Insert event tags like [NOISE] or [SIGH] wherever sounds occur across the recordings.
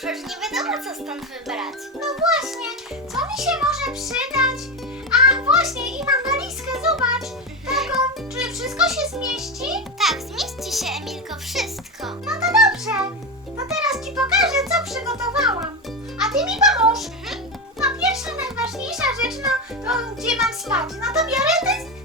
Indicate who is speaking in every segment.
Speaker 1: dużo, nie wiadomo co stąd wybrać.
Speaker 2: No właśnie, co mi się może przydać? A właśnie, i mam walizkę, zobacz. Taką, czy wszystko się zmieści?
Speaker 1: Tak, zmieści się Emilko wszystko.
Speaker 2: No to dobrze. To teraz ci pokażę, co przygotowałam. A ty mi pomóż. No pierwsza, najważniejsza rzecz, no to gdzie mam spać? No to biorę ten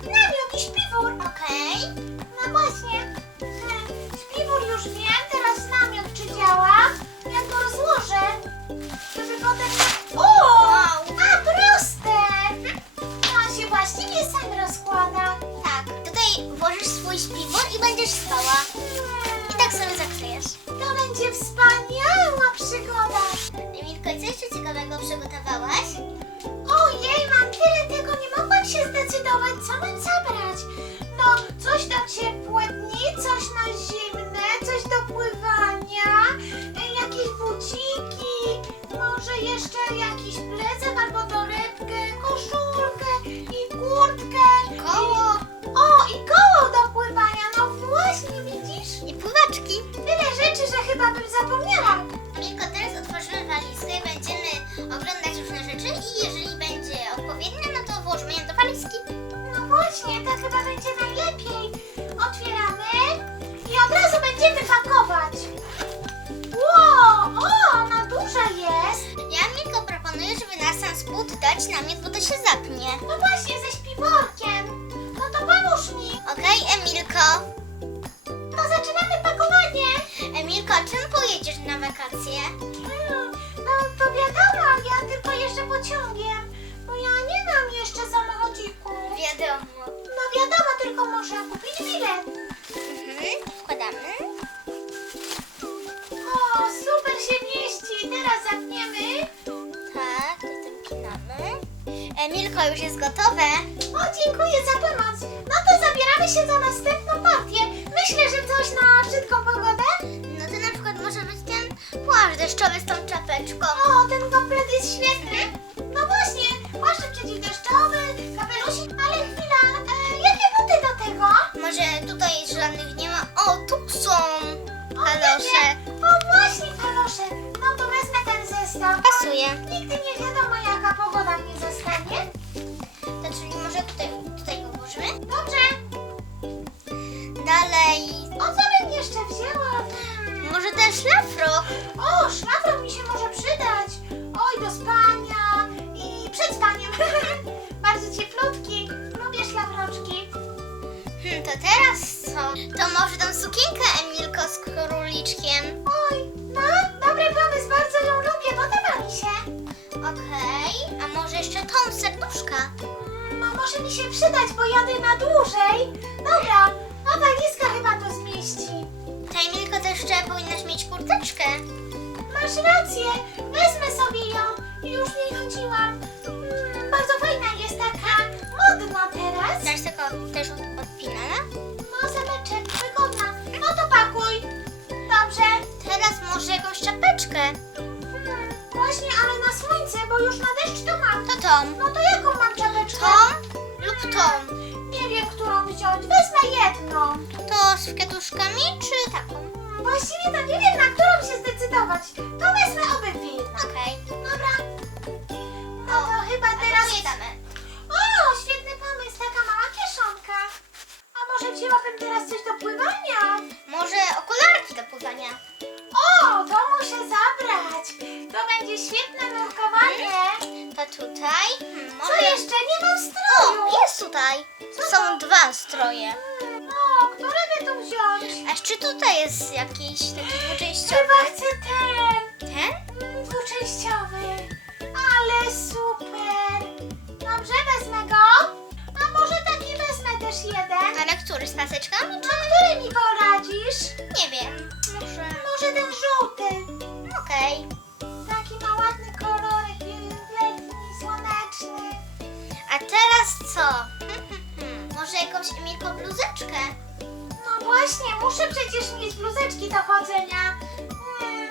Speaker 1: jeszcze
Speaker 2: jakiś plecak albo torebkę, koszulkę i kurtkę.
Speaker 1: Koło.
Speaker 2: O, i koło do pływania, no właśnie, widzisz?
Speaker 1: I pływaczki.
Speaker 2: Tyle rzeczy, że chyba bym zapomniała.
Speaker 1: Emilko, teraz otworzymy dać namiot, bo to się zapnie.
Speaker 2: No właśnie, ze śpiworkiem. No to pomóż mi.
Speaker 1: Okej, Emilko.
Speaker 2: To zaczynamy pakowanie.
Speaker 1: Emilko, czym pojedziesz na wakacje?
Speaker 2: No to wiadomo, ja tylko jeszcze pociągiem, bo ja nie mam jeszcze samochodziku.
Speaker 1: Wiadomo.
Speaker 2: No wiadomo, tylko muszę kupić bilet.
Speaker 1: Mhm, wkładamy.
Speaker 2: O, super się mieści.
Speaker 1: Emilko, już jest gotowe.
Speaker 2: O, dziękuję za pomoc. No to zabieramy się za następną partię. Myślę, że coś na brzydką pogodę.
Speaker 1: No to na przykład może być ten płaszcz deszczowy z tą czapeczką.
Speaker 2: O, ten komplet jest świetny. No,
Speaker 1: może
Speaker 2: mi się przydać, bo jadę na dłużej. Dobra, no walizka chyba to zmieści.
Speaker 1: Ta Emilko też jeszcze powinnaś mieć kurteczkę.
Speaker 2: Masz rację, wezmę sobie ją. Już w niej chodziłam. Mm, bardzo fajna jest, taka modna teraz.
Speaker 1: Teraz tylko też od- odpinana.
Speaker 2: No, zameczek, wygodna. No to pakuj. Dobrze.
Speaker 1: Teraz może jakąś czapeczkę.
Speaker 2: Słońce, bo już na deszcz to mam.
Speaker 1: To tą.
Speaker 2: No to jaką mam czapeczkę?
Speaker 1: Tą lub tą.
Speaker 2: Nie wiem, którą wziąć. Wezmę jedną.
Speaker 1: To z kwiatuszkami czy taką?
Speaker 2: Właściwie to nie wiem, na którą się zdecydować. To wezmę obydwie.
Speaker 1: Okej.
Speaker 2: Dobra. No to chyba teraz... O, świetny pomysł, taka mała kieszonka. A może wzięłabym teraz coś do pływania?
Speaker 1: Może okularki do pływania.
Speaker 2: O, to muszę zabrać. To będzie.
Speaker 1: To tutaj. Hmm,
Speaker 2: Co
Speaker 1: może...
Speaker 2: jeszcze? Nie mam stroju.
Speaker 1: O, jest tutaj. Są dwa stroje.
Speaker 2: Hmm, O, które by tu wziąć?
Speaker 1: A jeszcze tutaj jest jakiś taki dwuczęściowy.
Speaker 2: Chyba chcę ten.
Speaker 1: Ten?
Speaker 2: Mm, Dwuczęściowy. Ale super. Dobrze, wezmę go. A może taki wezmę też jeden?
Speaker 1: Ale który? Z paseczkami?
Speaker 2: No, który mi poradzisz?
Speaker 1: Nie wiem. Może...
Speaker 2: Może ten żółty.
Speaker 1: Okej. Co? [LAUGHS] Może jakąś Emilko bluzeczkę?
Speaker 2: No właśnie, muszę przecież mieć bluzeczki do chodzenia. Hmm,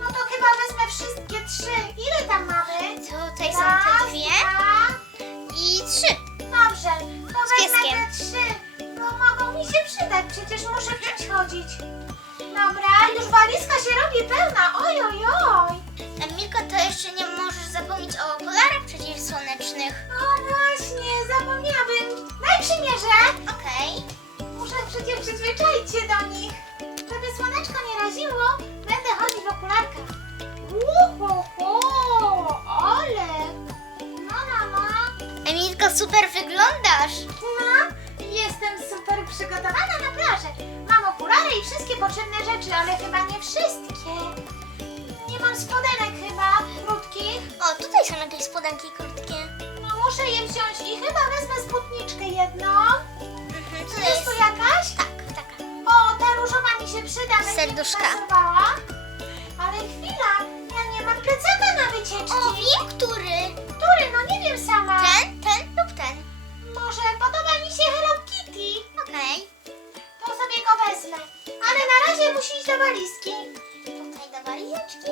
Speaker 2: no to chyba wezmę wszystkie trzy. Ile tam mamy?
Speaker 1: Tutaj są
Speaker 2: Raz,
Speaker 1: te dwie
Speaker 2: dwa.
Speaker 1: i trzy.
Speaker 2: Dobrze, to
Speaker 1: Z
Speaker 2: wezmę
Speaker 1: pieskiem.
Speaker 2: te trzy. No mogą mi się przydać, przecież muszę w czymś chodzić. Dobra, już walizka się robi pełna. Oj. Przymierzę.
Speaker 1: Okej.
Speaker 2: Muszę przecież przyzwyczaić się do nich. Żeby słoneczko nie raziło, będę chodzić w okularkach. Uhu, ale... No, no, no.
Speaker 1: Emilko, super wyglądasz.
Speaker 2: No, jestem super przygotowana na plażę. Mam okulary i wszystkie potrzebne rzeczy, ale chyba nie wszystkie. Nie mam spodenek chyba, krótkich.
Speaker 1: O, tutaj są jakieś spodenki krótkie.
Speaker 2: Muszę je wziąć i chyba wezmę spódniczkę jedną.
Speaker 1: Mhm,
Speaker 2: Czy jest tu jakaś?
Speaker 1: Tak, taka.
Speaker 2: O, ta różowa mi się przyda, będzie
Speaker 1: Serduszka.
Speaker 2: pasowała. Ale chwila, ja nie mam plecaka na wycieczki.
Speaker 1: O, wiem, który.
Speaker 2: Który? No nie wiem sama.
Speaker 1: Ten, ten lub ten.
Speaker 2: Może podoba mi się Hello Kitty.
Speaker 1: Okej.
Speaker 2: To sobie go wezmę. Ale na razie musi iść do walizki.
Speaker 1: Tutaj do walizeczki.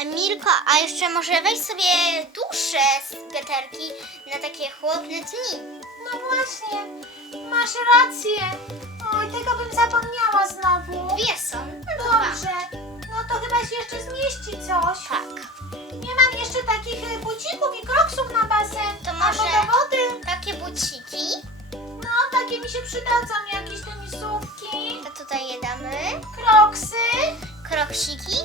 Speaker 1: Emilko, a jeszcze może weź sobie duszę z geterki na takie chłodne dni.
Speaker 2: No właśnie, masz rację. Oj, tego bym zapomniała znowu.
Speaker 1: Dwie są. No.
Speaker 2: Dobrze, no to chyba się jeszcze zmieści coś.
Speaker 1: Tak.
Speaker 2: Nie mam jeszcze takich y, bucików i kroksów na basen.
Speaker 1: To
Speaker 2: Albo
Speaker 1: może-
Speaker 2: do wody.
Speaker 1: Takie buciki.
Speaker 2: No, takie mi się przydadzą, jakieś tenisówki,
Speaker 1: To tutaj je damy.
Speaker 2: kroksy
Speaker 1: Kroksiki.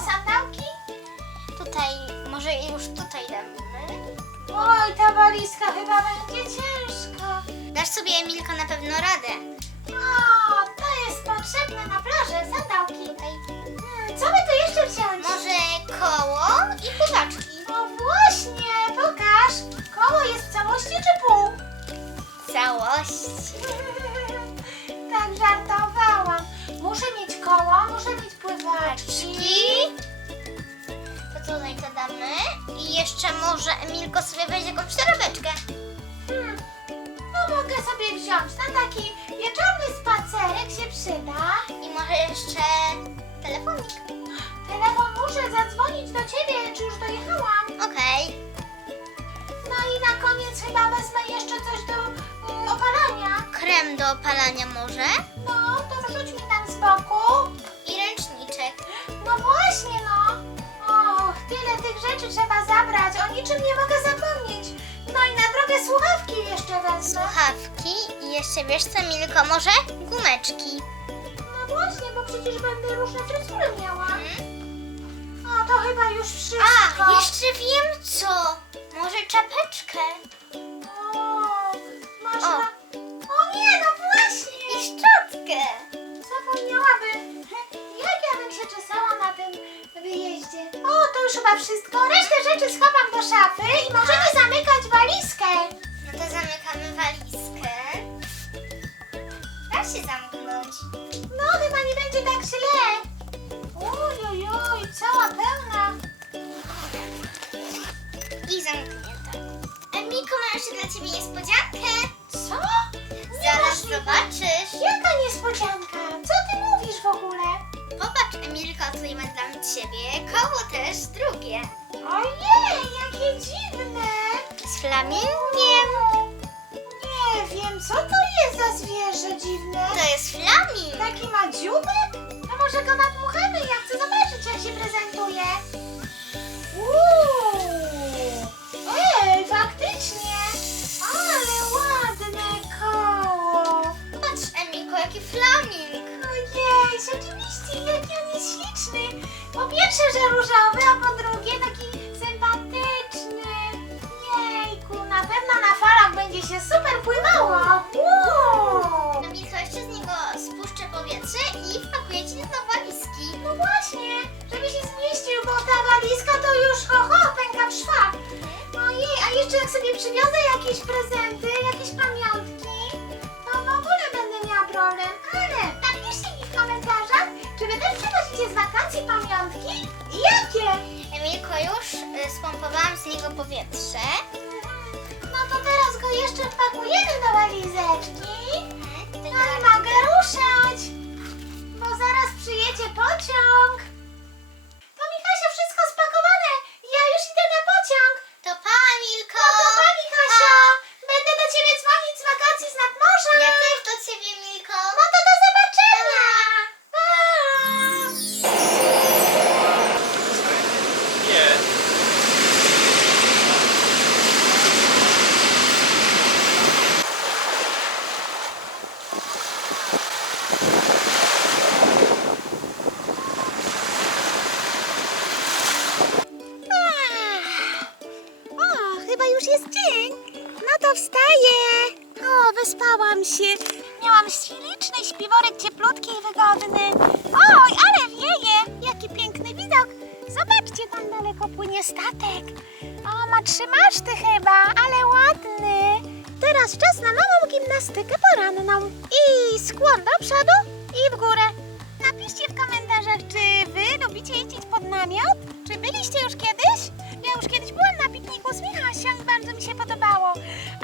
Speaker 1: Sandałki. Tutaj, może już tutaj damy.
Speaker 2: Oj, ta walizka chyba będzie ciężka.
Speaker 1: Dasz sobie Emilko na pewno radę.
Speaker 2: O, to jest potrzebne na plażę, sandałki. Hmm, co by tu jeszcze wziąć?
Speaker 1: może koło i pływaczki.
Speaker 2: O właśnie, pokaż. Koło jest w całości czy pół?
Speaker 1: Całość. [LAUGHS]
Speaker 2: tak żartowałam.
Speaker 1: To damy. I jeszcze może Emilko sobie weźmie jakąś torebeczkę.
Speaker 2: Hmm, no mogę sobie wziąć na taki wieczorny spacerek się przyda.
Speaker 1: I może jeszcze telefonik.
Speaker 2: Telefon muszę zadzwonić do ciebie, czy już dojechałam.
Speaker 1: Okej.
Speaker 2: No i na koniec chyba wezmę jeszcze coś do y, opalania.
Speaker 1: Krem do opalania może.
Speaker 2: No, to wrzuć mi tam jeszcze wezmę.
Speaker 1: Słuchawki. I jeszcze wiesz co Emilko, może gumeczki.
Speaker 2: No właśnie, bo przecież będę różne fryzury miała.
Speaker 1: Mhm.
Speaker 2: O, to chyba już wszystko.
Speaker 1: A, jeszcze wiem co. Może czapeczkę.
Speaker 2: O, może...
Speaker 1: O.
Speaker 2: O nie, no właśnie.
Speaker 1: I szczotkę.
Speaker 2: Zapomniałabym. [LAUGHS] Jak ja bym się czesała na tym wyjeździe. O, to już chyba wszystko. Resztę rzeczy schowam do szafy i możemy zamykać walizkę.
Speaker 1: To zamykamy walizkę. Da się zamknąć.
Speaker 2: No, chyba nie będzie tak źle. Oj, oj, oj, cała pełna.
Speaker 1: I zamknięta. Emiko, mam jeszcze dla Ciebie niespodziankę.
Speaker 2: Co?
Speaker 1: Zaraz
Speaker 2: Niemożliwe.
Speaker 1: zobaczysz.
Speaker 2: Jaka niespodzianka? Co ty mówisz w ogóle?
Speaker 1: Popatrz, Emilko, tutaj mam dla Ciebie koło też drugie.
Speaker 2: Ojej, jakie dziwne.
Speaker 1: Z flamingiem.
Speaker 2: Nie wiem, co to jest za zwierzę dziwne?
Speaker 1: To jest flaming.
Speaker 2: Taki ma dziubek? To może go nadmuchamy, ja chcę zobaczyć, jak się prezentuje. Uuu, ej, faktycznie. Ale ładne koło.
Speaker 1: Patrz, Emilko, jaki flaming.
Speaker 2: Ojej, rzeczywiście, jaki on jest śliczny. Po pierwsze, że różowy, a po drugie taki będzie się super pływało. Uuu.
Speaker 1: Emilko, jeszcze z niego spuszczę powietrze i wpakuję Ci do walizki.
Speaker 2: No właśnie, żeby się zmieścił, bo ta walizka to już ho, ho pęka w szwach. Ojej, a jeszcze jak sobie przywiozę jakieś prezenty, jakieś pamiątki, to w ogóle będę miała problem. Ale napiszcie mi w komentarzach, czy wy też przywozicie z wakacji pamiątki? I jakie?
Speaker 1: Emilko, już y, spompowałam z niego powietrze.
Speaker 2: To teraz go jeszcze wpakujemy do walizeczki. No i mogę ruszać, bo zaraz przyjedzie pociąg. O, ma trzy maszty chyba, ale ładny. Teraz czas na małą gimnastykę poranną. I skłon do przodu i w górę. Napiszcie w komentarzach, czy wy lubicie jeździć pod namiot? Czy byliście już kiedyś? Ja już kiedyś byłam na pikniku z Michasią i bardzo mi się podobało.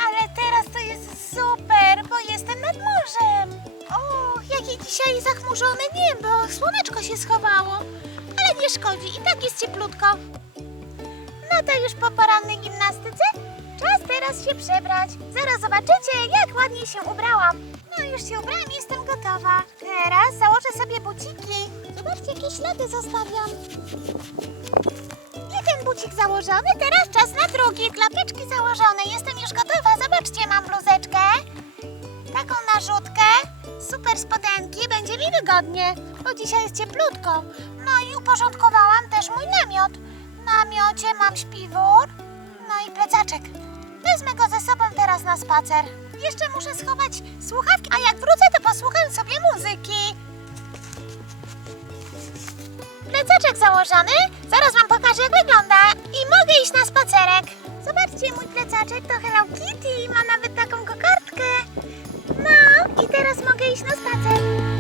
Speaker 2: Ale teraz to jest super, bo jestem nad morzem. O, jakie dzisiaj zachmurzone niebo. Słoneczko się schowało. Ale nie szkodzi, i tak jest cieplutko. To już po porannej gimnastyce czas teraz się przebrać. Zaraz zobaczycie, jak ładnie się ubrałam. No już się ubrałam, jestem gotowa. Teraz założę sobie buciki. Zobaczcie, jakie ślady zostawiam. Jeden bucik założony, teraz czas na drugi. Klapeczki założone, jestem już gotowa. Zobaczcie, mam bluzeczkę, taką narzutkę, super spodenki, będzie mi wygodnie, bo dzisiaj jest cieplutko. No i uporządkowałam też mój namiot. Namiocie mam śpiwór, no i plecaczek. Wezmę go ze sobą teraz na spacer. Jeszcze muszę schować słuchawki, a jak wrócę, to posłucham sobie muzyki. Plecaczek założony, zaraz wam pokażę jak wygląda i mogę iść na spacerek. Zobaczcie, mój plecaczek to Hello Kitty, ma nawet taką kokardkę. No i teraz mogę iść na spacer.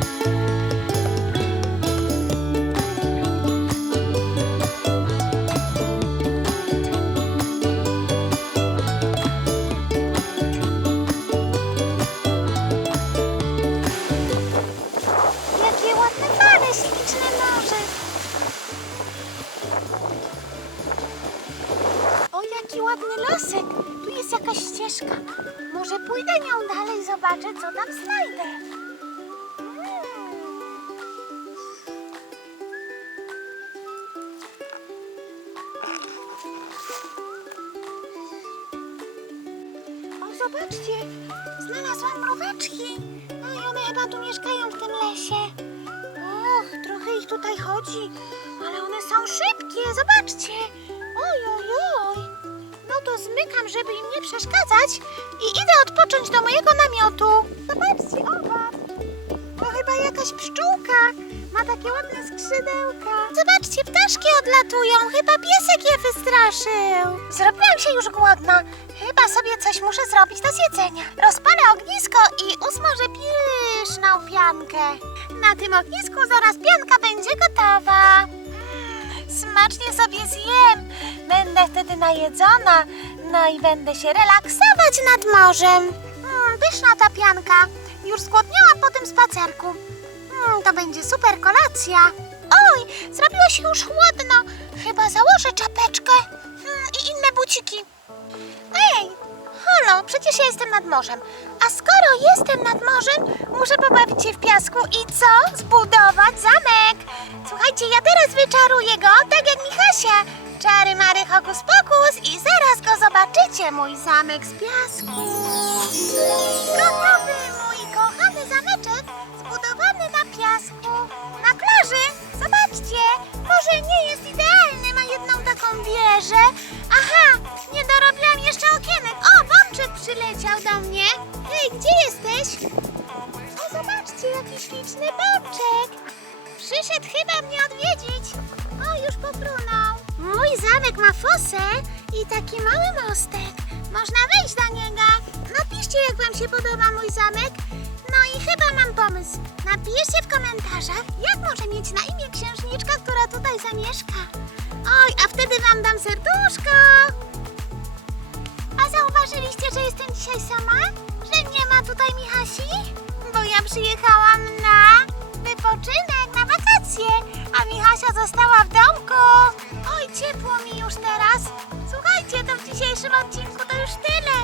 Speaker 2: Zobaczcie, znalazłam mróweczki. No i one chyba tu mieszkają w tym lesie. Och, trochę ich tutaj chodzi, ale one są szybkie, zobaczcie. Oj, oj, oj. No to zmykam, żeby im nie przeszkadzać i idę odpocząć do mojego namiotu. Zobaczcie, oba. To chyba jakaś pszczółka. Ma takie ładne skrzydełka. Zobaczcie, ptaszki odlatują. Chyba piesek je wystraszył. Zrobiłam się już głodna. Chyba sobie coś muszę zrobić do zjedzenia. Rozpalę ognisko i usmażę pyszną piankę. Na tym ognisku zaraz pianka będzie gotowa. Mm, Smacznie sobie zjem. Będę wtedy najedzona. No i będę się relaksować nad morzem. Mm, pyszna ta pianka. Już zgłodniałam po tym spacerku. To będzie super kolacja. Oj, zrobiło się już chłodno. Chyba założę czapeczkę mm, i inne buciki. Ej, halo, przecież ja jestem nad morzem. A skoro jestem nad morzem, muszę pobawić się w piasku i co? Zbudować zamek. Słuchajcie, ja teraz wyczaruję go, tak jak Michasia. Czary mary hokus pokus i zaraz go zobaczycie, mój zamek z piasku. Gotowy Napiszcie w komentarzach, jak może mieć na imię księżniczka, która tutaj zamieszka. Oj, a wtedy wam dam serduszko. A zauważyliście, że jestem dzisiaj sama? Że nie ma tutaj Michasi? Bo ja przyjechałam na wypoczynek, na wakacje, a Michasia została w domku. Oj, ciepło mi już teraz. Słuchajcie, to w dzisiejszym odcinku to już tyle.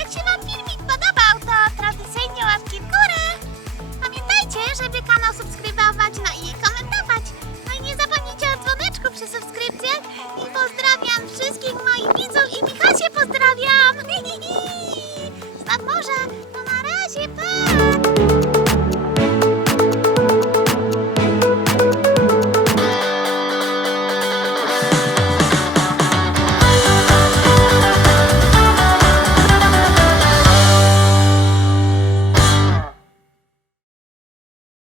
Speaker 2: Jak się wam filmik subscribe.